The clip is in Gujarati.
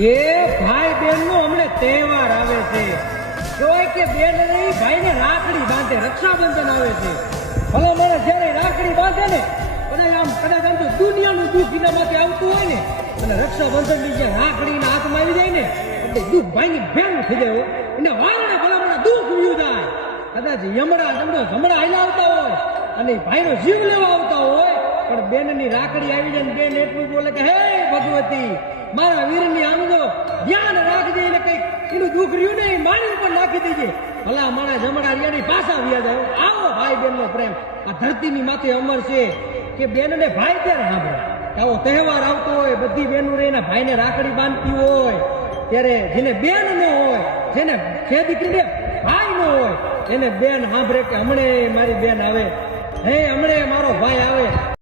કે ભાઈ બહેન નો હમણે તહેવાર આવે છે. કોઈ કે બેન નહીં ભાઈને રાખડી બાંધે, રક્ષાબંધન આવે છે. ભલા મને જયારે રાખડી બાંધે ને અને કદાચ આમ તો દુનિયાનું દુઃખ એનામાંથી આવતું હોય ને અને રક્ષાબંધન ની જે રાખડીના હાથમાં આવી જાય ને એટલે દુઃખ ભાઈની ભેગું થઈ જાય. એને વારણે ભલા મને દુઃખ વ્યુ જાય. કદાચ યમડા જમડા હાલ્યા આવતા હોય અને ભાઈનો જીવ લેવા આવતા હોય પણ બેનની રાખડી આવી જાય ને બેન એટલું બોલે કે હે ભગવતી મારા વીરની આંગો ધ્યાન રાખજે, એટલે કઈક એનું દુઃખ રહ્યું ને મારી ઉપર નાખી દેજે. ભલા મારા જમણા રિયાની પાછા વ્યા જાય. આવો ભાઈ બેન નો પ્રેમ આ ધરતીની માથે અમર છે કે બેન ને ભાઈ ત્યારે સાંભળે. આવો તહેવાર આવતો હોય બધી બહેનો રહીને ભાઈને રાખડી બાંધતી હોય ત્યારે જેને બેન ન હોય, જેને જે દીકરીને ભાઈ ન હોય એને બેન સાંભળે કે હમણે મારી બેન આવે, હે હમણે મારો ભાઈ આવે.